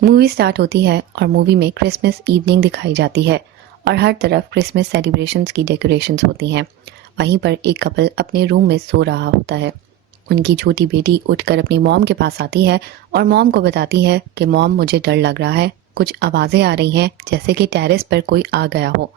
Movie start होती है और मूवी में क्रिसमस इवनिंग दिखाई जाती है और हर तरफ क्रिसमस सेलिब्रेशंस की डेकोरेशंस होती हैं। वहीं पर एक कपल अपने रूम में सो रहा होता है। उनकी छोटी बेटी उठकर अपनी मॉम के पास आती है और मॉम को बताती है कि मॉम, मुझे डर लग रहा है, कुछ आवाज़ें आ रही हैं जैसे कि टेरेस पर कोई आ गया हो।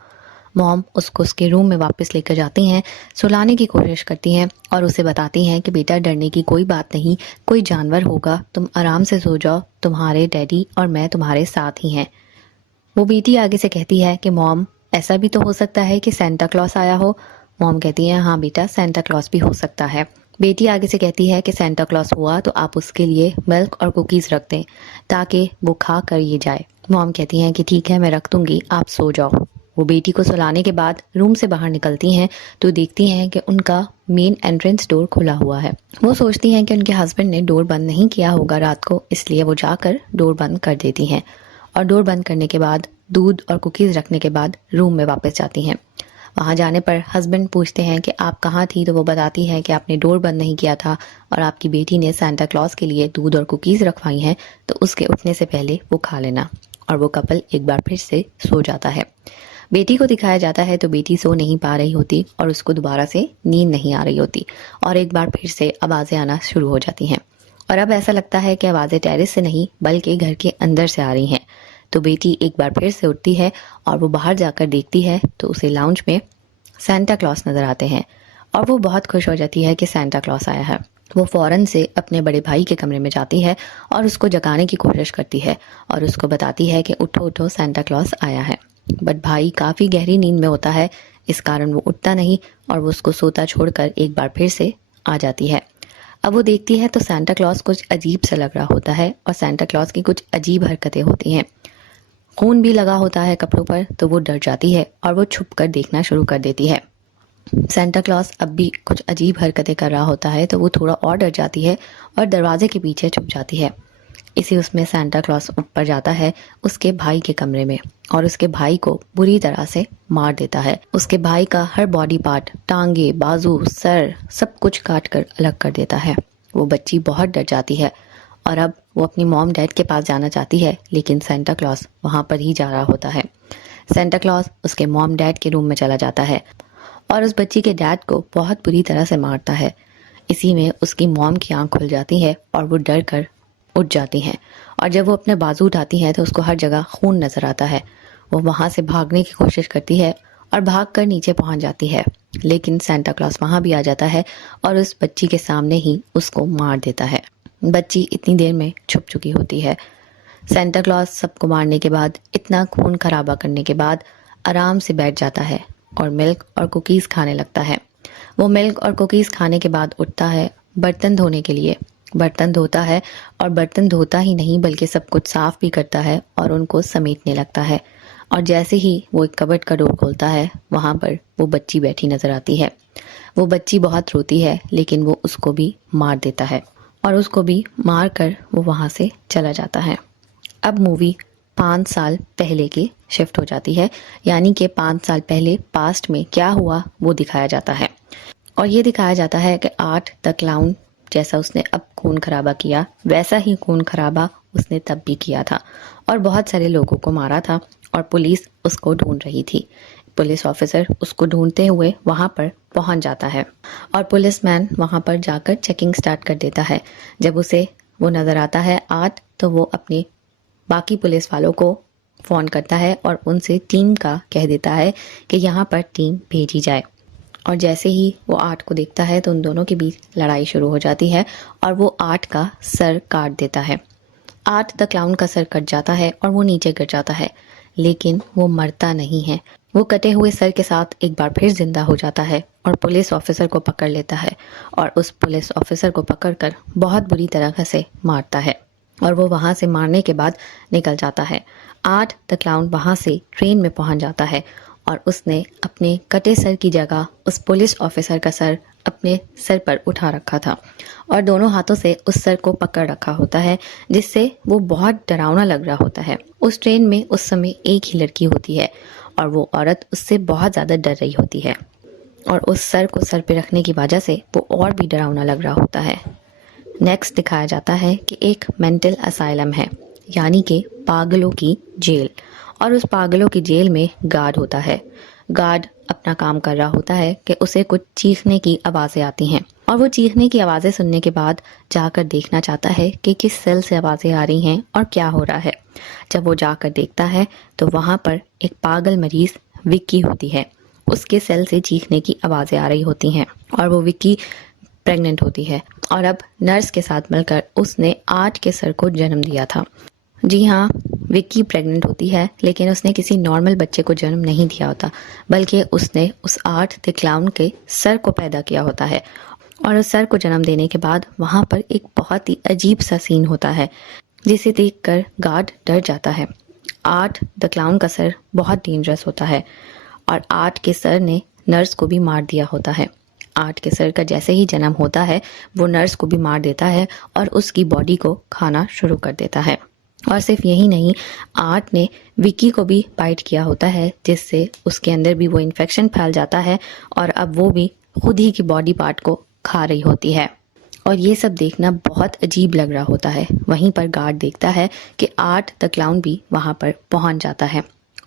मॉम उसको उसके रूम में वापस लेकर जाती हैं, सुलाने की कोशिश करती हैं और उसे बताती हैं कि बेटा, डरने की कोई बात नहीं, कोई जानवर होगा, तुम आराम से सो जाओ, तुम्हारे डैडी और मैं तुम्हारे साथ ही हैं। वो बेटी आगे से कहती है कि मॉम, ऐसा भी तो हो सकता है कि सेंटा क्लॉस आया हो। मॉम कहती है, हाँ बेटा, सेंटा क्लॉस भी हो सकता है। बेटी आगे से कहती है कि सेंटा क्लॉस हुआ तो आप उसके लिए मिल्क और कुकीज़ रख दें ताकि वो खा कर ये जाए। मॉम कहती हैं कि ठीक है, मैं रख दूंगी, आप सो जाओ। वो बेटी को सुलाने के बाद रूम से बाहर निकलती हैं तो देखती हैं कि उनका मेन एंट्रेंस डोर खुला हुआ है। वो सोचती हैं कि उनके हस्बैंड ने डोर बंद नहीं किया होगा रात को, इसलिए वो जाकर डोर बंद कर देती हैं और डोर बंद करने के बाद दूध और कुकीज़ रखने के बाद रूम में वापस जाती हैं। वहाँ जाने पर हस्बैंड पूछते हैं कि आप कहाँ थी, तो वो बताती है कि आपने डोर बंद नहीं किया था और आपकी बेटी ने सेंटा क्लॉस के लिए दूध और कुकीज़ रखवाई हैं, तो उसके उठने से पहले वो खा लेना। और वो कपल एक बार फिर से सो जाता है। बेटी को दिखाया जाता है तो बेटी सो नहीं पा रही होती और उसको दोबारा से नींद नहीं आ रही होती और एक बार फिर से आवाज़ें आना शुरू हो जाती हैं। और अब ऐसा लगता है कि आवाज़ें टेरेस से नहीं बल्कि घर के अंदर से आ रही हैं। तो बेटी एक बार फिर से उठती है और वो बाहर जाकर देखती है तो उसे लाउंज में सेंटा क्लॉस नज़र आते हैं और वो बहुत खुश हो जाती है कि सेंटा क्लॉस आया है। वो फ़ौरन से अपने बड़े भाई के कमरे में जाती है और उसको जगाने की कोशिश करती है और उसको बताती है कि उठो उठो, सेंटा क्लॉस आया है। बट भाई काफ़ी गहरी नींद में होता है, इस कारण वो उठता नहीं और वो उसको सोता छोड़कर एक बार फिर से आ जाती है। अब वो देखती है तो सेंटा क्लॉस कुछ अजीब सा लग रहा होता है और सेंटा क्लॉस की कुछ अजीब हरकतें होती हैं। खून भी लगा होता है कपड़ों पर, तो वो डर जाती है और वो छुप कर देखना शुरू कर देती है। सेंटा क्लॉस अब भी कुछ अजीब हरकतें कर रहा होता है तो वो थोड़ा और डर जाती है और दरवाजे के पीछे छुप जाती है। इसी उसमें सेंटा क्लॉस ऊपर जाता है उसके भाई के कमरे में और उसके भाई को बुरी तरह से मार देता है। उसके भाई का हर बॉडी पार्ट, टांगे, बाजू, सर, सब कुछ काट कर अलग कर देता है। वो बच्ची बहुत डर जाती है और अब वो अपनी मॉम डैड के पास जाना चाहती है, लेकिन सेंटा क्लॉस वहाँ पर ही जा रहा होता है। सेंटा क्लॉस उसके मॉम डैड के रूम में चला जाता है और उस बच्ची के डैड को बहुत बुरी तरह से मारता है। इसी में उसकी मॉम की आंख खुल जाती है और वो डर कर उठ जाती हैं और जब वो अपने बाजू उठाती हैं तो उसको हर जगह खून नज़र आता है। वो वहाँ से भागने की कोशिश करती है और भाग कर नीचे पहुँच जाती है, लेकिन सेंटा क्लॉस वहाँ भी आ जाता है और उस बच्ची के सामने ही उसको मार देता है। बच्ची इतनी देर में छुप चुकी होती है। सेंटा क्लॉस सबको मारने के बाद, इतना खून खराबा करने के बाद आराम से बैठ जाता है और मिल्क और कुकीज़ खाने लगता है। वो मिल्क और कुकीज़ खाने के बाद उठता है बर्तन धोने के लिए। बर्तन धोता है और बर्तन धोता ही नहीं बल्कि सब कुछ साफ़ भी करता है और उनको समेटने लगता है। और जैसे ही वो एक कबर्ड का डोर खोलता है, वहाँ पर वो बच्ची बैठी नज़र आती है। वो बच्ची बहुत रोती है, लेकिन वो उसको भी मार देता है और उसको भी मार कर वो वहाँ से चला जाता है। अब मूवी 5 साल पहले की शिफ्ट हो जाती है, यानी कि 5 साल पहले पास्ट में क्या हुआ वो दिखाया जाता है। और ये दिखाया जाता है कि आर्ट द क्लाउन जैसा उसने अब खून खराबा किया, वैसा ही खून खराबा उसने तब भी किया था और बहुत सारे लोगों को मारा था और पुलिस उसको ढूंढ रही थी। पुलिस ऑफिसर उसको ढूंढते हुए वहाँ पर पहुँच जाता है और पुलिसमैन वहाँ पर जाकर चेकिंग स्टार्ट कर देता है। जब उसे वो नज़र आता है आर्ट, तो वो अपने बाकी पुलिस वालों को फ़ोन करता है और उनसे टीम का कह देता है कि यहाँ पर टीम भेजी जाए। और जैसे ही वो आर्ट को देखता है तो उन दोनों के बीच लड़ाई शुरू हो जाती है और वो आर्ट का सर काट देता है। आर्ट द क्लाउन का सर कट जाता है और वो नीचे गिर जाता है, लेकिन वो मरता नहीं है। वो कटे हुए सर के साथ एक बार फिर जिंदा हो जाता है और पुलिस ऑफिसर को पकड़ लेता है और उस पुलिस ऑफिसर को पकड़कर बहुत बुरी तरह से मारता है और वो वहाँ से मारने के बाद निकल जाता है। आर्ट द क्लाउन वहाँ से ट्रेन में पहुँच जाता है और उसने अपने कटे सर की जगह उस पुलिस ऑफिसर का सर अपने सर पर उठा रखा था और दोनों हाथों से उस सर को पकड़ रखा होता है, जिससे वो बहुत डरावना लग रहा होता है। उस ट्रेन में उस समय एक ही लड़की होती है और वो औरत उससे बहुत ज़्यादा डर रही होती है और उस सर को सर पे रखने की वजह से वो और भी डरावना लग रहा होता है। नेक्स्ट दिखाया जाता है कि एक मेंटल असाइलम है, यानी कि पागलों की जेल। और उस पागलों की जेल में गार्ड होता है। गार्ड अपना काम कर रहा होता है कि उसे कुछ चीखने की आवाज़ें आती हैं और वो चीखने की आवाज़ें सुनने के बाद जाकर देखना चाहता है कि किस सेल से आवाज़ें आ रही हैं और क्या हो रहा है। जब वो जाकर देखता है तो वहाँ पर एक पागल मरीज विक्की होती है। उसके सेल से चीखने की आवाज़ें आ रही होती हैं और वो विक्की प्रेग्नेंट होती है और अब नर्स के साथ मिलकर उसने 8 के सर को जन्म दिया था। जी हाँ, विक्की प्रेग्नेंट होती है, लेकिन उसने किसी नॉर्मल बच्चे को जन्म नहीं दिया होता, बल्कि उसने उस आर्ट द क्लाउन के सर को पैदा किया होता है। और उस सर को जन्म देने के बाद वहाँ पर एक बहुत ही अजीब सा सीन होता है, जिसे देखकर गार्ड डर जाता है। आर्ट द क्लाउन का सर बहुत डेंजरस होता है और आर्ट के सर ने नर्स को भी मार दिया होता है। आर्ट के सर का जैसे ही जन्म होता है वो नर्स को भी मार देता है और उसकी बॉडी को खाना शुरू कर देता है। और सिर्फ यही नहीं, आर्ट ने विक्की को भी बाइट किया होता है, जिससे उसके अंदर भी वो इन्फेक्शन फैल जाता है और अब वो भी खुद ही की बॉडी पार्ट को खा रही होती है। और ये सब देखना बहुत अजीब लग रहा होता है। वहीं पर गार्ड देखता है कि आर्ट द क्लाउन भी वहाँ पर पहुँच जाता है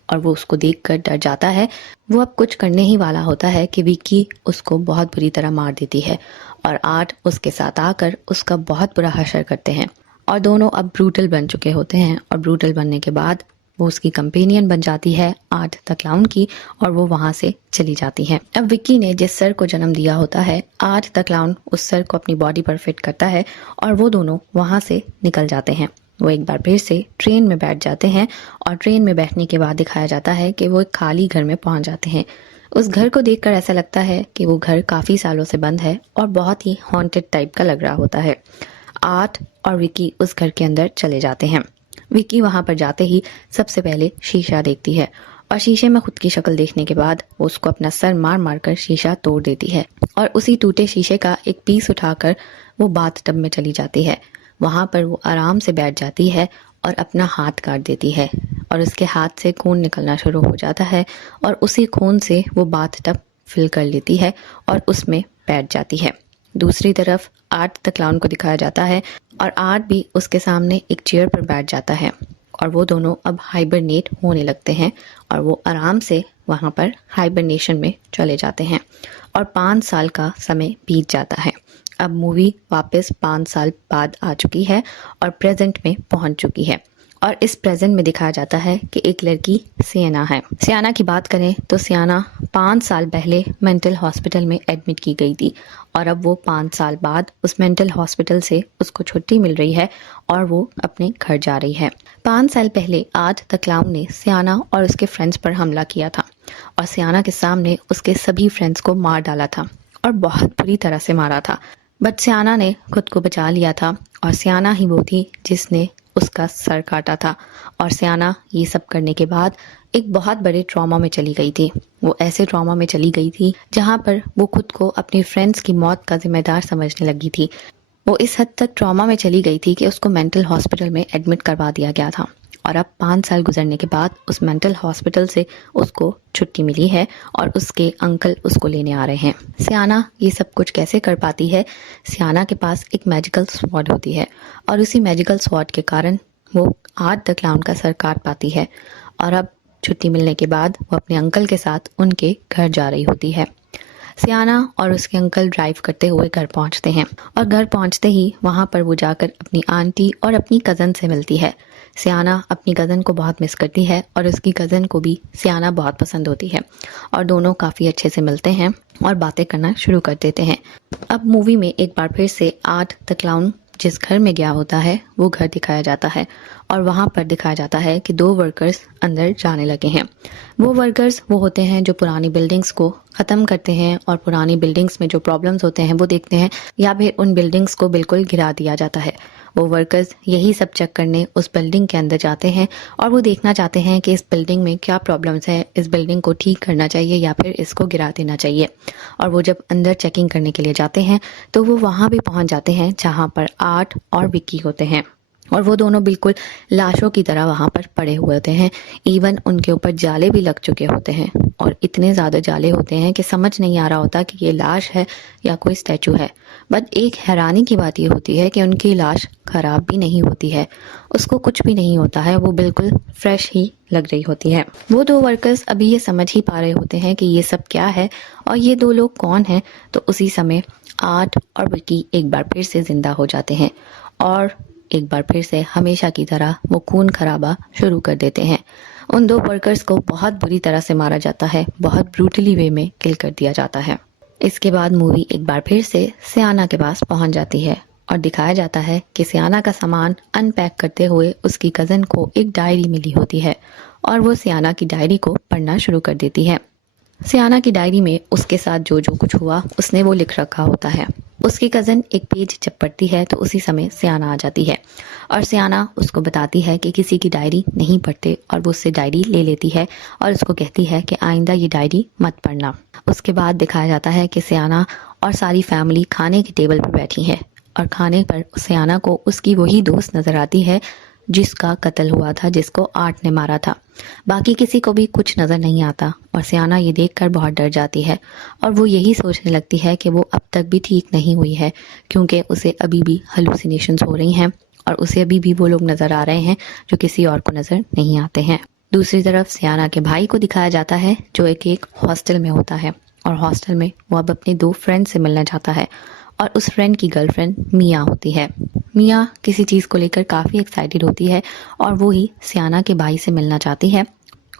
और वो उसको देखकर डर जाता है। वो अब कुछ करने ही वाला होता है कि विक्की उसको बहुत बुरी तरह मार देती है और आर्ट उसके साथ आकर उसका बहुत बुरा हशर करते हैं और दोनों अब ब्रूटल बन चुके होते हैं। और ब्रूटल बनने के बाद वो उसकी कंपेनियन बन जाती है आर्ट द क्लाउन की और वो वहाँ से चली जाती है। अब विक्की ने जिस सर को जन्म दिया होता है, आर्ट द क्लाउन उस सर को अपनी बॉडी पर फिट करता है और वो दोनों वहाँ से निकल जाते हैं। वो एक बार फिर से ट्रेन में बैठ जाते हैं और ट्रेन में बैठने के बाद दिखाया जाता है कि वो एक खाली घर में पहुंच जाते हैं। उस घर को देखकर ऐसा लगता है कि वो घर काफ़ी सालों से बंद है और बहुत ही हॉन्टेड टाइप का लग रहा होता है। आर्ट और विक्की उस घर के अंदर चले जाते हैं। विक्की वहां पर जाते ही सबसे पहले शीशा देखती है और शीशे में खुद की शक्ल देखने के बाद वो उसको अपना सर मार मार कर शीशा तोड़ देती है और उसी टूटे शीशे का एक पीस उठाकर वो बाथ टब में चली जाती है। वहां पर वो आराम से बैठ जाती है और अपना हाथ काट देती है और उसके हाथ से खून निकलना शुरू हो जाता है और उसी खून से वो बाथ टब फिल कर लेती है और उसमें बैठ जाती है। दूसरी तरफ आर्ट द क्लाउन को दिखाया जाता है और आर्ट भी उसके सामने एक चेयर पर बैठ जाता है और वो दोनों अब हाइबरनेट होने लगते हैं और वो आराम से वहाँ पर हाइबरनेशन में चले जाते हैं और 5 साल का समय बीत जाता है। अब मूवी वापस 5 साल बाद आ चुकी है और प्रेजेंट में पहुंच चुकी है और इस प्रेजेंट में दिखाया जाता है कि एक लड़की सियाना है। सियाना की बात करें तो सियाना 5 साल पहले मेंटल हॉस्पिटल में एडमिट की गई थी और अब वो 5 साल बाद उस मेंटल हॉस्पिटल से उसको छुट्टी मिल रही है और वो अपने घर जा रही है। 5 साल पहले आर्ट द क्लाउन ने सियाना और उसके फ्रेंड्स पर हमला किया था और सियाना के सामने उसके सभी फ्रेंड्स को मार डाला था और बहुत बुरी तरह से मारा था। बट सियाना ने खुद को बचा लिया था और सियाना ही वो थी जिसने उसका सर काटा था और सियाना ये सब करने के बाद एक बहुत बड़े ट्रॉमा में चली गई थी। वो ऐसे ट्रॉमा में चली गई थी जहाँ पर वो खुद को अपने फ्रेंड्स की मौत का जिम्मेदार समझने लगी थी। वो इस हद तक ट्रॉमा में चली गई थी कि उसको मेंटल हॉस्पिटल में एडमिट करवा दिया गया था और अब 5 साल गुजरने के बाद उस मेंटल हॉस्पिटल से उसको छुट्टी मिली है और उसके अंकल उसको लेने आ रहे हैं। सियाना ये सब कुछ कैसे कर पाती है? सियाना के पास एक मैजिकल स्वॉर्ड होती है और उसी मैजिकल स्वॉर्ड के कारण वो आर्ट द क्लाउन का सर काट पाती है और अब छुट्टी मिलने के बाद वो अपने अंकल के साथ उनके घर जा रही होती है। सियाना और उसके अंकल ड्राइव करते हुए घर पहुंचते हैं और घर पहुंचते ही वहां पर वो जाकर अपनी आंटी और अपनी कज़न से मिलती है। सियाना अपनी कज़न को बहुत मिस करती है और उसकी कज़न को भी सियाना बहुत पसंद होती है और दोनों काफ़ी अच्छे से मिलते हैं और बातें करना शुरू कर देते हैं। अब मूवी में एक बार फिर से आर्ट द क्लाउन जिस घर में गया होता है वो घर दिखाया जाता है और वहाँ पर दिखाया जाता है कि 2 वर्कर्स अंदर जाने लगे हैं। वो वर्कर्स वो होते हैं जो पुरानी बिल्डिंग्स को ख़त्म करते हैं और पुरानी बिल्डिंग्स में जो प्रॉब्लम्स होते हैं वो देखते हैं या फिर उन बिल्डिंग्स को बिल्कुल गिरा दिया जाता है। वो वर्कर्स यही सब चेक करने उस बिल्डिंग के अंदर जाते हैं और वो देखना चाहते हैं कि इस बिल्डिंग में क्या प्रॉब्लम्स है, इस बिल्डिंग को ठीक करना चाहिए या फिर इसको गिरा देना चाहिए। और वो जब अंदर चेकिंग करने के लिए जाते हैं तो वो वहाँ भी पहुँच जाते हैं जहाँ पर आर्ट और विक्की होते हैं। और वो दोनों बिल्कुल लाशों की तरह वहाँ पर पड़े हुए होते हैं। इवन उनके ऊपर जाले भी लग चुके होते हैं और इतने ज़्यादा जाले होते हैं कि समझ नहीं आ रहा होता कि ये लाश है या कोई स्टैचू है। बट एक हैरानी की बात ये होती है कि उनकी लाश ख़राब भी नहीं होती है, उसको कुछ भी नहीं होता है, वो बिल्कुल फ्रेश ही लग रही होती है। वो दो वर्कर्स अभी ये समझ ही पा रहे होते हैं कि ये सब क्या है और ये दो लोग कौन हैं। तो उसी समय आर्ट और विकी एक बार फिर से ज़िंदा हो जाते हैं और एक बार फिर से हमेशा की तरह वो खून खराबा शुरू कर देते हैं। उन दो वर्कर्स को बहुत बुरी तरह से मारा जाता है, बहुत ब्रूटली वे में किल कर दिया जाता है। इसके बाद मूवी एक बार फिर से सियाना के पास पहुंच जाती है और दिखाया जाता है कि सियाना का सामान अनपैक करते हुए उसकी कज़न को एक डायरी मिली होती है और वो सियाना की डायरी को पढ़ना शुरू कर देती है। सियाना की डायरी में उसके साथ जो जो कुछ हुआ उसने वो लिख रखा होता है। उसकी कज़न एक पेज जब पढ़ती है तो उसी समय सियाना आ जाती है और सियाना उसको बताती है कि किसी की डायरी नहीं पढ़ते और वो उससे डायरी ले लेती है और उसको कहती है कि आइंदा ये डायरी मत पढ़ना। उसके बाद दिखाया जाता है कि सियाना और सारी फैमिली खाने के टेबल पर बैठी है और खाने पर सियाना को उसकी वही दोस्त नज़र आती है जिसका कत्ल हुआ था, जिसको आर्ट ने मारा था। बाकी किसी को भी कुछ नज़र नहीं आता और सियाना ये देखकर बहुत डर जाती है और वो यही सोचने लगती है कि वो अब तक भी ठीक नहीं हुई है, क्योंकि उसे अभी भी हेलुसिनेशंस हो रही हैं और उसे अभी भी वो लोग नज़र आ रहे हैं जो किसी और को नज़र नहीं आते हैं। दूसरी तरफ सियाना के भाई को दिखाया जाता है जो एक हॉस्टल में होता है और हॉस्टल में वो अब अपने दो फ्रेंड से मिलना चाहता है और उस फ्रेंड की गर्लफ्रेंड मिया होती है। मिया किसी चीज़ को लेकर काफ़ी एक्साइटेड होती है और वो ही सियाना के भाई से मिलना चाहती है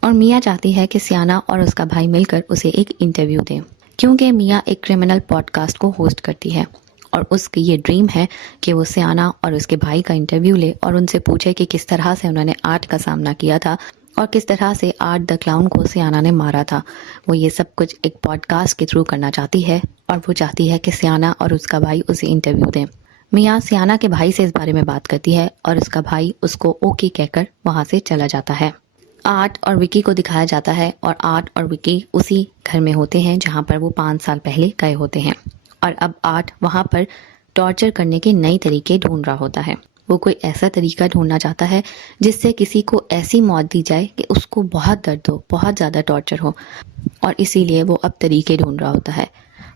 और मिया चाहती है कि सियाना और उसका भाई मिलकर उसे एक इंटरव्यू दें, क्योंकि मिया एक क्रिमिनल पॉडकास्ट को होस्ट करती है और उसकी ये ड्रीम है कि वो सियाना और उसके भाई का इंटरव्यू ले और उनसे पूछे कि किस तरह से उन्होंने आर्ट का सामना किया था और किस तरह से आर्ट द क्लाउन को सियाना ने मारा था। वो ये सब कुछ एक पॉडकास्ट के थ्रू करना चाहती है और वो चाहती है कि सियाना और उसका भाई उसे इंटरव्यू दें। मिया सियाना के भाई से इस बारे में बात करती है और उसका भाई उसको ओके कहकर वहाँ से चला जाता है। आर्ट और विकी को दिखाया जाता है और आर्ट और विकी उसी घर में होते हैं जहाँ पर वो 5 साल पहले गए होते हैं और अब आर्ट वहाँ पर टॉर्चर करने के नए तरीके ढूंढ रहा होता है। वो कोई ऐसा तरीका ढूंढना चाहता है जिससे किसी को ऐसी मौत दी जाए कि उसको बहुत दर्द हो, बहुत ज़्यादा टॉर्चर हो, और इसीलिए वो अब तरीके ढूंढ रहा होता है।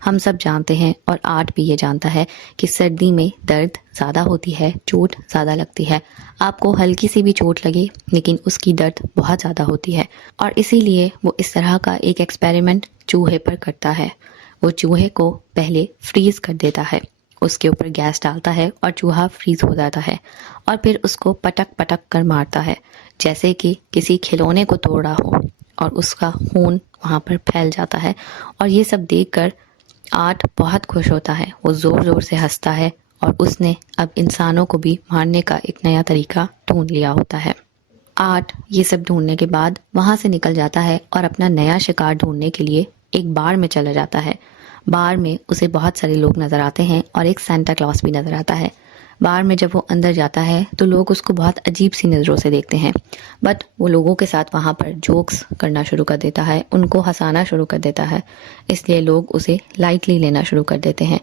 हम सब जानते हैं और आर्ट भी ये जानता है कि सर्दी में दर्द ज़्यादा होती है, चोट ज़्यादा लगती है। आपको हल्की सी भी चोट लगे लेकिन उसकी दर्द बहुत ज़्यादा होती है और इसीलिए वो इस तरह का एक एक्सपेरिमेंट चूहे पर करता है। वो चूहे को पहले फ्रीज़ कर देता है, उसके ऊपर गैस डालता है और चूहा फ्रीज हो जाता है और फिर उसको पटक पटक कर मारता है जैसे कि किसी खिलौने को तोड़ रहा हो और उसका खून वहाँ पर फैल जाता है। और ये सब देखकर आर्ट बहुत खुश होता है, वो ज़ोर ज़ोर से हंसता है और उसने अब इंसानों को भी मारने का एक नया तरीका ढूंढ लिया होता है। आर्ट ये सब ढूंढने के बाद वहाँ से निकल जाता है और अपना नया शिकार ढूंढने के लिए एक बार में चला जाता है। बार में उसे बहुत सारे लोग नज़र आते हैं और एक सेंटा क्लॉस भी नज़र आता है। बार में जब वो अंदर जाता है तो लोग उसको बहुत अजीब सी नज़रों से देखते हैं, बट वो लोगों के साथ वहाँ पर जोक्स करना शुरू कर देता है, उनको हंसाना शुरू कर देता है, इसलिए लोग उसे लाइटली लेना शुरू कर देते हैं।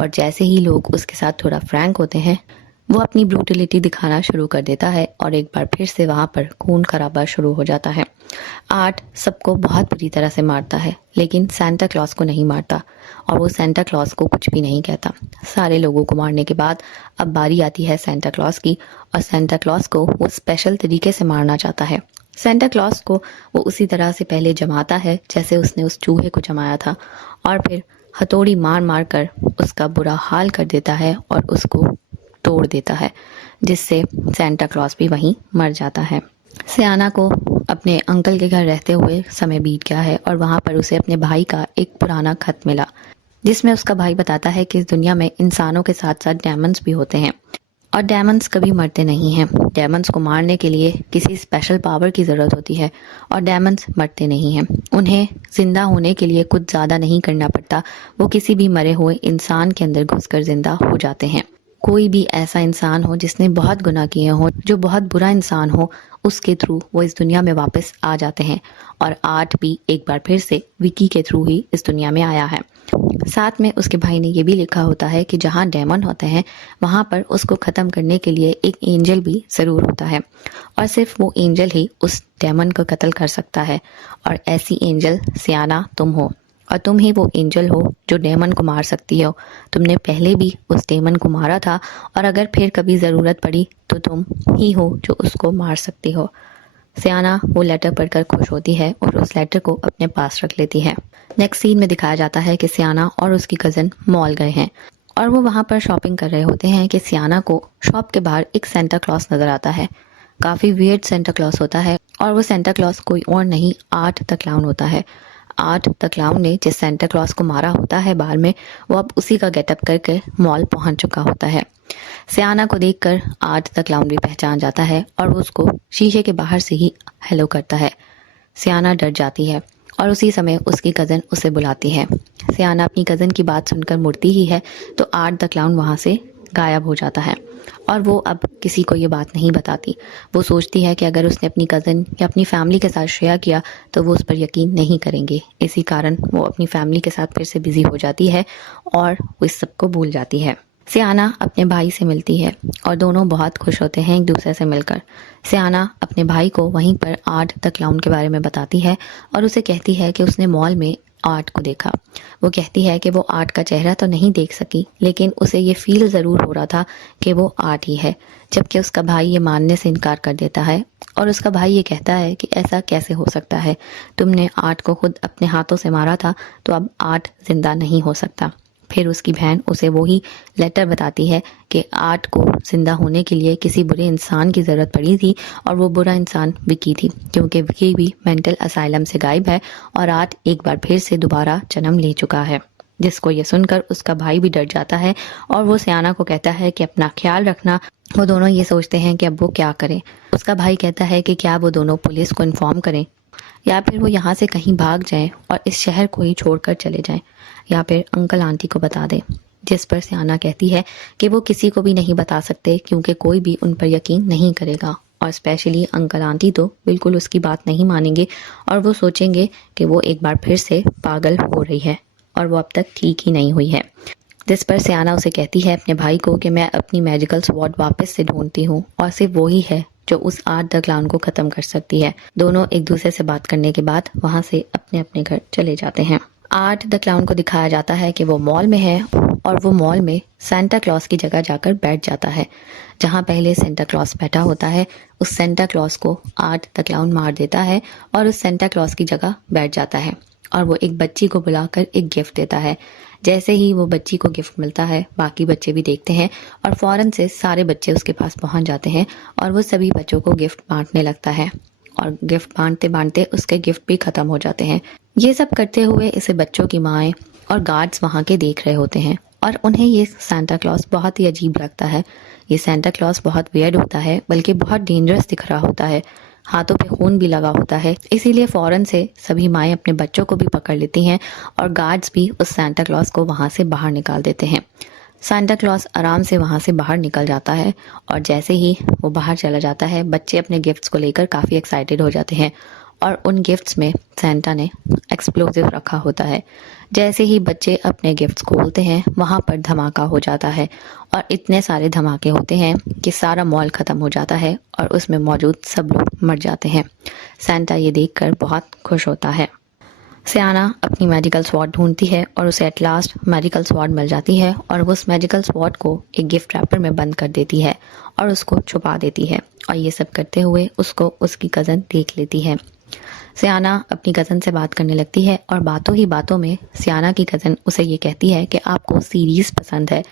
और जैसे ही लोग उसके साथ थोड़ा फ्रैंक होते हैं वो अपनी ब्रूटलिटी दिखाना शुरू कर देता है और एक बार फिर से वहाँ पर खून खराबा शुरू हो जाता है। आर्ट सबको बहुत बुरी तरह से मारता है लेकिन सेंटा क्लॉस को नहीं मारता और वो सेंटा क्लॉस को कुछ भी नहीं कहता। सारे लोगों को मारने के बाद अब बारी आती है सेंटा क्लॉस की और सेंटा क्लॉस को वो स्पेशल तरीके से मारना चाहता है। सेंटा क्लॉस को वो उसी तरह से पहले जमाता है जैसे उसने उस चूहे को जमाया था और फिर हथौड़ी मार मार कर उसका बुरा हाल कर देता है और उसको तोड़ देता है, जिससे सेंटा क्लॉस भी वहीं मर जाता है। सियाना को अपने अंकल के घर रहते हुए समय बीत गया है और वहाँ पर उसे अपने भाई का एक पुराना खत मिला जिसमें उसका भाई बताता है कि इस दुनिया में इंसानों के साथ साथ डेमन्स भी होते हैं और डेमन्स कभी मरते नहीं हैं। डेमन्स को मारने के लिए किसी स्पेशल पावर की ज़रूरत होती है और डेमन्स मरते नहीं हैं। उन्हें ज़िंदा होने के लिए कुछ ज़्यादा नहीं करना पड़ता, वो किसी भी मरे हुए इंसान के अंदर घुसकर ज़िंदा हो जाते हैं। कोई भी ऐसा इंसान हो जिसने बहुत गुनाह किए हो, जो बहुत बुरा इंसान हो, उसके थ्रू वो इस दुनिया में वापस आ जाते हैं। और आर्ट भी एक बार फिर से विकी के थ्रू ही इस दुनिया में आया है। साथ में उसके भाई ने ये भी लिखा होता है कि जहाँ डेमन होते हैं वहाँ पर उसको ख़त्म करने के लिए एक एंजल भी ज़रूर होता है, और सिर्फ वो एंजल ही उस डेमन को कत्ल कर सकता है। और ऐसी एंजल सियाना तुम हो, और तुम ही वो एंजल हो जो डेमन को मार सकती हो। तुमने पहले भी उस डेमन को मारा था, और अगर फिर कभी ज़रूरत पड़ी तो तुम ही हो जो उसको मार सकती हो। सियाना वो लेटर पढ़कर खुश होती है और उस लेटर को अपने पास रख लेती है। नेक्स्ट सीन में दिखाया जाता है कि सियाना और उसकी कज़न मॉल गए हैं, और वो वहाँ पर शॉपिंग कर रहे होते हैं कि सियाना को शॉप के बाहर एक सेंटा क्लॉस नज़र आता है। काफ़ी वियर्ड सेंटा क्लॉस होता है, और वो सेंटा क्लॉस कोई और नहीं, आर्ट द क्लाउन होता है। आर्ट द क्लाउन ने जिस सेंटा क्लॉस को मारा होता है बार में, वो अब उसी का गेटअप करके मॉल पहुंच चुका होता है। सियाना को देखकर आर्ट द क्लाउन भी पहचान जाता है, और वो उसको शीशे के बाहर से ही हेलो करता है। सियाना डर जाती है, और उसी समय उसकी कज़न उसे बुलाती है। सियाना अपनी कज़न की बात सुनकर मुड़ती ही है तो आर्ट द क्लाउन वहाँ से गायब हो जाता है, और वो अब किसी को ये बात नहीं बताती। वो सोचती है कि अगर उसने अपनी कज़न या अपनी फैमिली के साथ शेयर किया तो वो उस पर यकीन नहीं करेंगे। इसी कारण वो अपनी फैमिली के साथ फिर से बिजी हो जाती है और वो इस सब को भूल जाती है। सियाना अपने भाई से मिलती है, और दोनों बहुत खुश होते हैं एक दूसरे से मिलकर। सियाना अपने भाई को वहीं पर आर्ट द क्लाउन के बारे में बताती है, और उसे कहती है कि उसने मॉल में आर्ट को देखा। वो कहती है कि वो आर्ट का चेहरा तो नहीं देख सकी, लेकिन उसे ये फील ज़रूर हो रहा था कि वो आर्ट ही है। जबकि उसका भाई ये मानने से इनकार कर देता है, और उसका भाई ये कहता है कि ऐसा कैसे हो सकता है, तुमने आर्ट को खुद अपने हाथों से मारा था, तो अब आर्ट जिंदा नहीं हो सकता। फिर उसकी बहन उसे वही लेटर बताती है कि आर्ट को जिंदा होने के लिए किसी बुरे इंसान की ज़रूरत पड़ी थी, और वो बुरा इंसान विकी थी, क्योंकि विकी भी मेंटल असाइलम से गायब है और आर्ट एक बार फिर से दोबारा जन्म ले चुका है। जिसको ये सुनकर उसका भाई भी डर जाता है, और वो सियाना को कहता है कि अपना ख्याल रखना। वो दोनों ये सोचते हैं कि अब वो क्या करें। उसका भाई कहता है कि क्या वो दोनों पुलिस को इन्फॉर्म करें, या फिर वो यहाँ से कहीं भाग जाएं और इस शहर को ही छोड़कर चले जाएं, या फिर अंकल आंटी को बता दें। जिस पर सियाना कहती है कि वो किसी को भी नहीं बता सकते, क्योंकि कोई भी उन पर यकीन नहीं करेगा, और स्पेशली अंकल आंटी तो बिल्कुल उसकी बात नहीं मानेंगे, और वो सोचेंगे कि वो एक बार फिर से पागल हो रही है और वो अब तक ठीक ही नहीं हुई है। जिस पर सियाना उसे कहती है अपने भाई को कि मैं अपनी मैजिकल स्वॉर्ड वापस से ढूंढती हूँ, और सिर्फ वो ही है जो उस आर्ट द क्लाउन को ख़त्म कर सकती है। दोनों एक दूसरे से बात करने के बाद वहाँ से अपने अपने घर चले जाते हैं। आर्ट द क्लाउन को दिखाया जाता है कि वो मॉल में है, और वो मॉल में सेंटा क्लॉस की जगह जाकर बैठ जाता है। जहाँ पहले सेंटा क्लॉस बैठा होता है, उस सेंटा क्लॉस को आर्ट द क्लाउन मार देता है और उस सेंटा क्लॉस की जगह बैठ जाता है, और वो एक बच्ची को बुलाकर एक गिफ्ट देता है। जैसे ही वो बच्ची को गिफ्ट मिलता है, बाकी बच्चे भी देखते हैं, और फौरन से सारे बच्चे उसके पास पहुंच जाते हैं, और वो सभी बच्चों को गिफ्ट बांटने लगता है, और गिफ्ट बांटते बांटते उसके गिफ्ट भी खत्म हो जाते हैं। ये सब करते हुए इसे बच्चों की माएँ और गार्ड्स वहाँ के देख रहे होते हैं, और उन्हें ये सेंटा क्लॉस बहुत ही अजीब लगता है। ये सेंटा क्लॉस बहुत वियर्ड होता है, बल्कि बहुत डेंजरस दिख रहा होता है। हाथों पे खून भी लगा होता है, इसीलिए फ़ौरन से सभी माएँ अपने बच्चों को भी पकड़ लेती हैं, और गार्ड्स भी उस सेंटा क्लॉस को वहाँ से बाहर निकाल देते हैं। सेंटा क्लॉस आराम से वहाँ से बाहर निकल जाता है, और जैसे ही वो बाहर चला जाता है, बच्चे अपने गिफ्ट्स को लेकर काफ़ी एक्साइटेड हो जाते हैं, और उन गिफ्ट्स में सेंटा ने एक्सप्लोजिव रखा होता है। जैसे ही बच्चे अपने गिफ्ट्स खोलते हैं, वहाँ पर धमाका हो जाता है, और इतने सारे धमाके होते हैं कि सारा मॉल ख़त्म हो जाता है, और उसमें मौजूद सब लोग मर जाते हैं। सेंटा ये देखकर बहुत खुश होता है। सियाना अपनी मैजिकल स्वॉर्ड ढूंढती है, और उसे एट लास्ट मैजिकल स्वॉर्ड मिल जाती है, और वो उस मैजिकल स्वॉर्ड को एक गिफ्ट रैपर में बंद कर देती है और उसको छुपा देती है। और ये सब करते हुए उसको उसकी कज़न देख लेती है। सियाना अपनी कज़न से बात करने लगती है, और बातों ही बातों में सियाना की कज़न उसे ये कहती है कि आपको सीरीज़ पसंद है।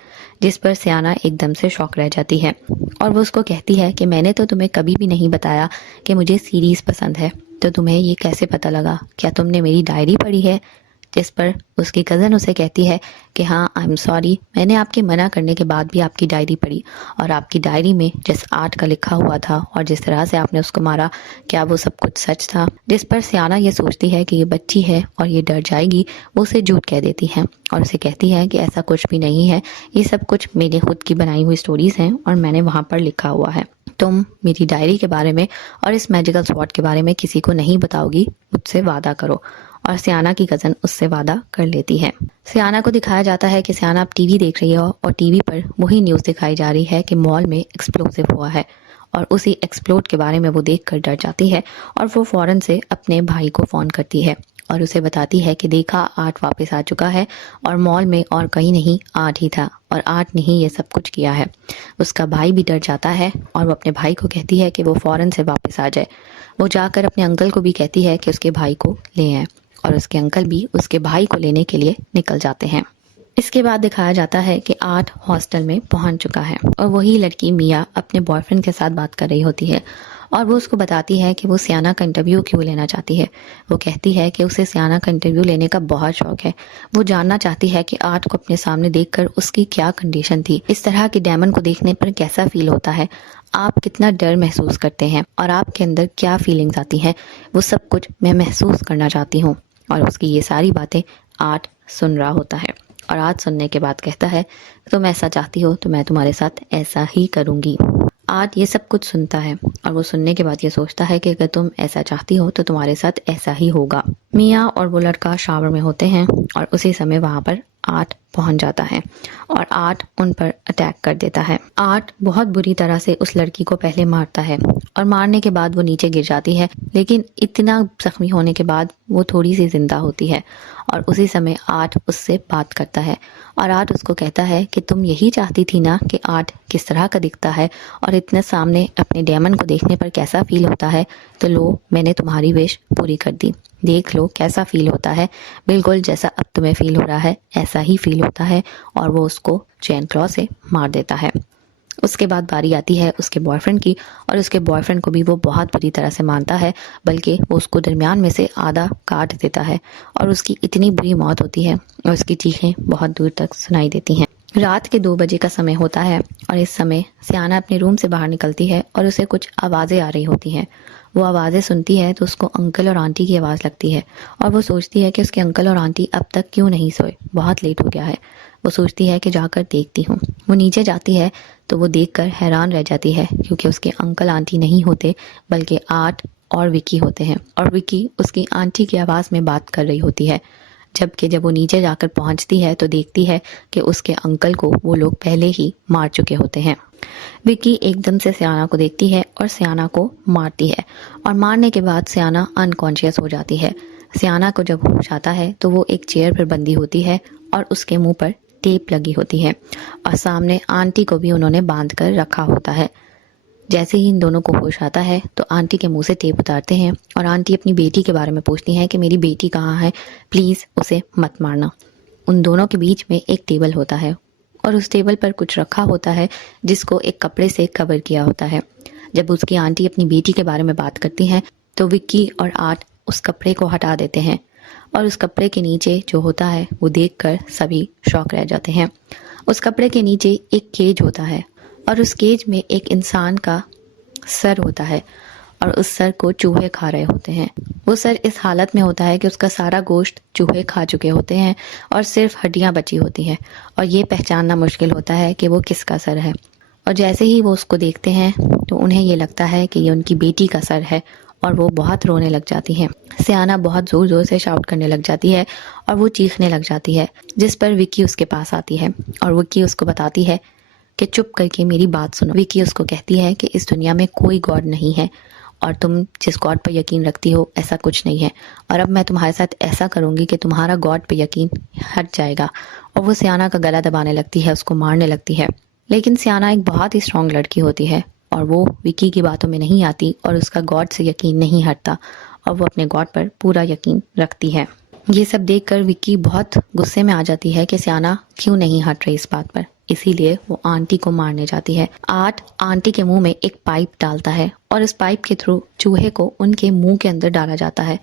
जिस पर सियाना एकदम से शॉक रह जाती है, और वो उसको कहती है कि मैंने तो तुम्हें कभी भी नहीं बताया कि मुझे सीरीज़ पसंद है, तो तुम्हें ये कैसे पता लगा? क्या तुमने मेरी डायरी पढ़ी है? जिस पर उसकी कज़न उसे कहती है कि हाँ आई एम सॉरी, मैंने आपके मना करने के बाद भी आपकी डायरी पढ़ी और आपकी डायरी में जिस आर्ट का लिखा हुआ था और जिस तरह से आपने उसको मारा, क्या वो सब कुछ सच था? जिस पर सियाना ये सोचती है कि ये बच्ची है और ये डर जाएगी, वो उसे झूठ कह देती है और उसे कहती है कि ऐसा कुछ भी नहीं है, ये सब कुछ मेरे खुद की बनाई हुई स्टोरीज हैं और मैंने वहाँ पर लिखा हुआ है। तुम मेरी डायरी के बारे में और इस मैजिकल स्वॉर्ड के बारे में किसी को नहीं बताओगी, मुझसे वादा करो। और सियाना की कज़न उससे वादा कर लेती है। सियाना को दिखाया जाता है कि सियाना अब टीवी देख रही है और टीवी पर वही न्यूज़ दिखाई जा रही है कि मॉल में एक्सप्लोसिव हुआ है और उसी एक्सप्लोड के बारे में वो देखकर डर जाती है और वो फ़ौरन से अपने भाई को फ़ोन करती है और उसे बताती है कि देखा, आर्ट वापस आ चुका है और मॉल में और कहीं नहीं, आर्ट ही था और आर्ट ने ही ये सब कुछ किया है। उसका भाई भी डर जाता है और वो अपने भाई को कहती है कि वो फ़ौरन से वापस आ जाए। वो जाकर अपने अंकल को भी कहती है कि उसके भाई को ले आए और उसके अंकल भी उसके भाई को लेने के लिए निकल जाते हैं। इसके बाद दिखाया जाता है कि आर्ट हॉस्टल में पहुंच चुका है और वही लड़की मिया अपने बॉयफ्रेंड के साथ बात कर रही होती है और वो उसको बताती है कि वो सियाना का इंटरव्यू क्यों लेना चाहती है। वो कहती है कि उसे सियाना का इंटरव्यू लेने का बहुत शौक है। वो जानना चाहती है कि आर्ट को अपने सामने देखकर उसकी क्या कंडीशन थी, इस तरह के डायमंड को देखने पर कैसा फील होता है, आप कितना डर महसूस करते हैं और आपके अंदर क्या फीलिंग्स आती हैं, वो सब कुछ मैं महसूस करना चाहती हूँ। और उसकी ये सारी बातें आर्ट सुन रहा होता है और आर्ट सुनने के बाद कहता है, तुम ऐसा चाहती हो तो मैं तुम्हारे साथ ऐसा ही करूँगी। आर्ट ये सब कुछ सुनता है और वो सुनने के बाद ये सोचता है कि अगर तुम ऐसा चाहती हो तो तुम्हारे साथ ऐसा ही होगा। मिया और वो लड़का शावर में होते हैं और उसी समय वहाँ पर आर्ट पहुंच जाता है और आर्ट उन पर अटैक कर देता है। आर्ट बहुत बुरी तरह से उस लड़की को पहले मारता है और मारने के बाद वो नीचे गिर जाती है, लेकिन इतना जख्मी होने के बाद वो थोड़ी सी जिंदा होती है और उसी समय आर्ट उससे बात करता है और आर्ट उसको कहता है कि तुम यही चाहती थी ना कि आर्ट किस तरह का दिखता है और इतने सामने अपने डायमंड को देखने पर कैसा फील होता है, तो लो मैंने तुम्हारी विश पूरी कर दी, देख लो कैसा फील होता है, बिल्कुल जैसा अब तुम्हें फील हो रहा है ऐसा ही फील होता है। और वो उसको चेन क्लॉ से मार देता है। उसके बाद बारी आती है उसके बॉयफ्रेंड की और उसके बॉयफ्रेंड को भी वो बहुत बुरी तरह से मानता है, बल्कि वो उसको दरमियान में से आधा काट देता है और उसकी इतनी बुरी मौत होती है और उसकी चीखें बहुत दूर तक सुनाई देती हैं। रात के 2 बजे का समय होता है और इस समय सियाना अपने रूम से बाहर निकलती है और उसे कुछ आवाज़ें आ रही होती हैं। वो आवाज़ें सुनती है तो उसको अंकल और आंटी की आवाज़ लगती है और वो सोचती है कि उसके अंकल और आंटी अब तक क्यों नहीं सोए, बहुत लेट हो गया है। वो सोचती है कि जाकर देखती हूँ। वो नीचे जाती है तो वो देखकर हैरान रह जाती है क्योंकि उसके अंकल आंटी नहीं होते बल्कि आर्ट और विकी होते हैं और विकी उसकी आंटी की आवाज़ में बात कर रही होती है। जबकि जब वो नीचे जाकर पहुंचती है तो देखती है कि उसके अंकल को वो लोग पहले ही मार चुके होते हैं। विक्की एकदम से सियाना को देखती है और सियाना को मारती है और मारने के बाद सियाना अनकॉन्शियस हो जाती है। सियाना को जब होश आता है तो वो एक चेयर पर बंधी होती है और उसके मुंह पर टेप लगी होती है और सामने आंटी को भी उन्होंने बांध कर रखा होता है। जैसे ही इन दोनों को होश आता है तो आंटी के मुंह से टेप उतारते हैं और आंटी अपनी बेटी के बारे में पूछती हैं कि मेरी बेटी कहाँ है, प्लीज़ उसे मत मारना। उन दोनों के बीच में एक टेबल होता है और उस टेबल पर कुछ रखा होता है जिसको एक कपड़े से कवर किया होता है। जब उसकी आंटी अपनी बेटी के बारे में बात करती हैं तो विक्की और आर्ट उस कपड़े को हटा देते हैं और उस कपड़े के नीचे जो होता है वो देखकर सभी शॉक रह जाते हैं। उस कपड़े के नीचे एक केज होता है और उस केज में एक इंसान का सर होता है और उस सर को चूहे खा रहे होते हैं। वो सर इस हालत में होता है कि उसका सारा गोश्त चूहे खा चुके होते हैं और सिर्फ हड्डियां बची होती हैं और ये पहचानना मुश्किल होता है कि वो किसका सर है। और जैसे ही वो उसको देखते हैं तो उन्हें ये लगता है कि ये उनकी बेटी का सर है और वो बहुत रोने लग जाती हैं। सियाना बहुत ज़ोर ज़ोर से शाउट करने लग जाती है और वो चीखने लग जाती है, जिस पर विक्की उसके पास आती है और विक्की उसको बताती है कि चुप करके मेरी बात सुनो। विक्की उसको कहती है कि इस दुनिया में कोई गॉड नहीं है और तुम जिस गॉड पर यकीन रखती हो ऐसा कुछ नहीं है और अब मैं तुम्हारे साथ ऐसा करूँगी कि तुम्हारा गॉड पे यकीन हट जाएगा। और वो सियाना का गला दबाने लगती है, उसको मारने लगती है। लेकिन सियाना एक बहुत ही स्ट्रांग लड़की होती है और वो विक्की की बातों में नहीं आती और उसका गॉड से यकीन नहीं हटता और वो अपने गॉड पर पूरा यकीन रखती है। ये सब देखकर विक्की बहुत गुस्से में आ जाती है कि सियाना क्यों नहीं हट रही इस बात पर, इसीलिए वो आंटी को मारने जाती है। आर्ट आंटी के मुंह में एक पाइप डालता है और इस पाइप के थ्रू चूहे को उनके मुंह के अंदर डाला जाता है।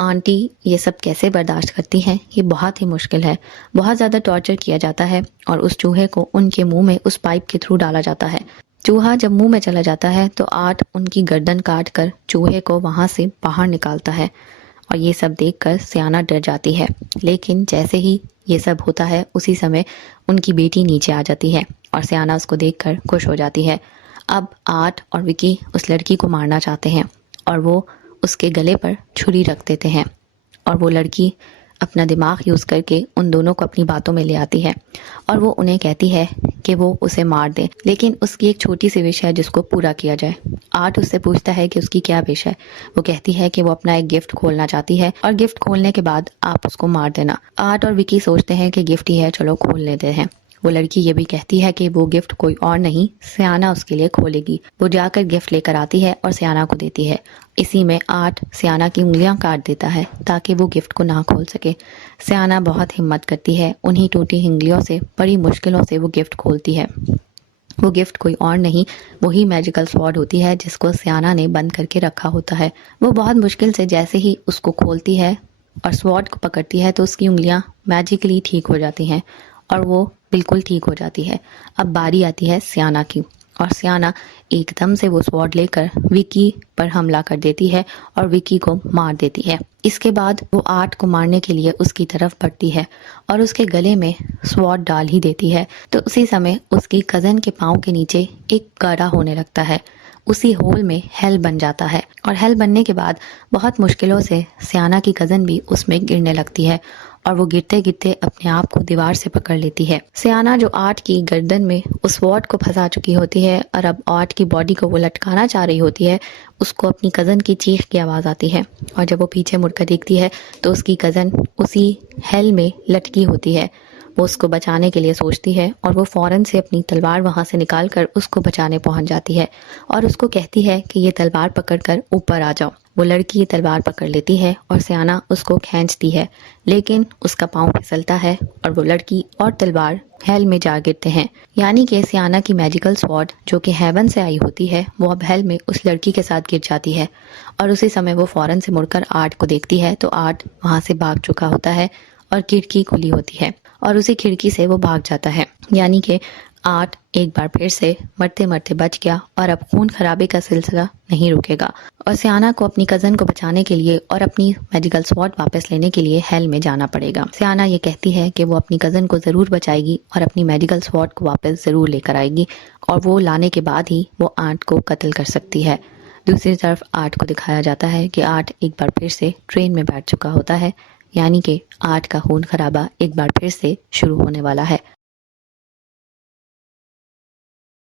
आंटी ये सब कैसे बर्दाश्त करती हैं, ये बहुत ही मुश्किल है। बहुत ज़्यादा टॉर्चर किया जाता है और उस चूहे को उनके मुंह में उस पाइप के थ्रू डाला जाता है। चूहा जब मुंह में चला जाता है तो आर्ट उनकी गर्दन काट कर चूहे को वहाँ से बाहर निकालता है और ये सब देखकर सियाना डर जाती है। लेकिन जैसे ही ये सब होता है उसी समय उनकी बेटी नीचे आ जाती है और सियाना उसको देखकर खुश हो जाती है। अब आर्ट और विकी उस लड़की को मारना चाहते हैं और वो उसके गले पर छुरी रख देते हैं और वो लड़की अपना दिमाग यूज़ करके उन दोनों को अपनी बातों में ले आती है और वो उन्हें कहती है कि वो उसे मार दें, लेकिन उसकी एक छोटी सी विश है जिसको पूरा किया जाए। आर्ट उससे पूछता है कि उसकी क्या विश है। वो कहती है कि वो अपना एक गिफ्ट खोलना चाहती है और गिफ्ट खोलने के बाद आप उसको मार देना। आर्ट और विकी सोचते हैं कि गिफ्ट ही है, चलो खोल लेते हैं। वो लड़की ये भी कहती है कि वो गिफ्ट कोई और नहीं, सियाना उसके लिए खोलेगी। वो जाकर गिफ्ट लेकर आती है और सियाना को देती है। इसी में आर्ट सियाना की उंगलियां काट देता है ताकि वो गिफ्ट को ना खोल सके। सियाना बहुत हिम्मत करती है, उन्हीं टूटी उंगलियों से बड़ी मुश्किलों से वो गिफ्ट खोलती है। वो गिफ्ट कोई और नहीं, वही मैजिकल स्वॉर्ड होती है जिसको सियाना ने बंद करके रखा होता है। वो बहुत मुश्किल से जैसे ही उसको खोलती है और स्वॉर्ड को पकड़ती है तो उसकी उंगलियां मैजिकली ठीक हो जाती हैं और वो बिल्कुल ठीक हो जाती है। अब बारी आती है सियाना की और सियाना एकदम से वो स्वॉर्ड लेकर विकी पर हमला कर देती है और विकी को मार देती है। इसके बाद वो आर्ट को मारने के लिए उसकी तरफ बढ़ती है और उसके गले में स्वॉर्ड डाल ही देती है। तो उसी समय उसकी कज़न के पाँव के नीचे एक गड्ढा होने लगता है। उसी होल में हेल बन जाता है और हेल बनने के बाद बहुत मुश्किलों से सियाना की कज़न भी उसमें गिरने लगती है और वो गिरते गिरते अपने आप को दीवार से पकड़ लेती है। सियाना जो आर्ट की गर्दन में उस स्वॉर्ड को फंसा चुकी होती है और अब आर्ट की बॉडी को वो लटकाना चाह रही होती है, उसको अपनी कज़न की चीख की आवाज़ आती है और जब वो पीछे मुड़कर देखती है तो उसकी कज़न उसी हेल में लटकी होती है। वो उसको बचाने के लिए सोचती है और वो फ़ौरन से अपनी तलवार वहाँ से निकाल कर उसको बचाने पहुँच जाती है और उसको कहती है कि ये तलवार पकड़कर ऊपर आ जाओ। वो लड़की ये तलवार पकड़ लेती है और सियाना उसको खींचती है, लेकिन उसका पाँव फिसलता है और वो लड़की और तलवार हेल में जा गिरते हैं। यानी कि सियाना की मैजिकल स्वॉर्ड जो कि हेवन से आई होती है वो अब हेल में उस लड़की के साथ गिर जाती है और उसी समय वो फ़ौरन से मुड़कर आर्ट को देखती है तो आर्ट वहाँ से भाग चुका होता है और खिड़की खुली होती है और उसी खिड़की से वो भाग जाता है। यानी कि आर्ट एक बार फिर से मरते मरते बच गया और अब खून खराबे का सिलसिला नहीं रुकेगा और सियाना को अपनी कज़न को बचाने के लिए और अपनी मैजिकल स्वॉर्ड वापस लेने के लिए हेल में जाना पड़ेगा। सियाना ये कहती है कि वो अपनी कज़न को ज़रूर बचाएगी और अपनी मैजिकल स्वॉर्ड को वापस ज़रूर लेकर आएगी और वो लाने के बाद ही वो आर्ट को कत्ल कर सकती है। दूसरी तरफ आर्ट को दिखाया जाता है कि आर्ट एक बार फिर से ट्रेन में बैठ चुका होता है, यानी कि आर्ट का खून खराबा एक बार फिर से शुरू होने वाला है।